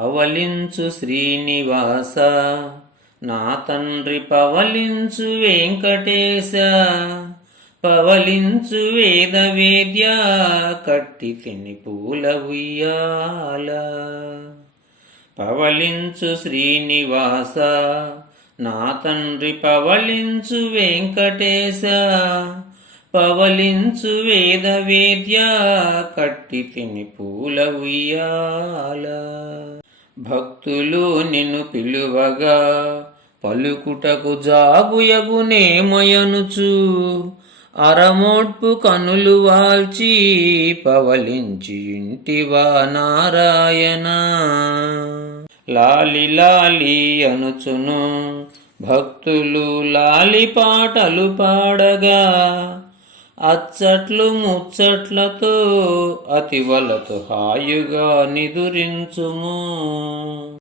పవలించు శ్రీనివాస నా తండ్రి పవలించు వెంకటేశ పవలించు వేద వేద్య కట్టి తిని పూల ఉయ్యాల. పవలించు శ్రీనివాస నా తండ్రి పవలించు వెంకటేశ పవలించు వేద వేద్య కట్టి తిని పూల ఉయ్యాల. భక్తులు నిన్ను పిలువగా పలుకుటకు జాగుయగునేమయనుచు అరమోడ్పు కనులు వాల్చి పవలించి ఇంటివా నారాయణ. లాలి లాలి అనుచును భక్తులు లాలి పాటలు పాడగా అచ్చట్లు ముచ్చట్లతో అతివలతో హాయుగా నిదురించుము.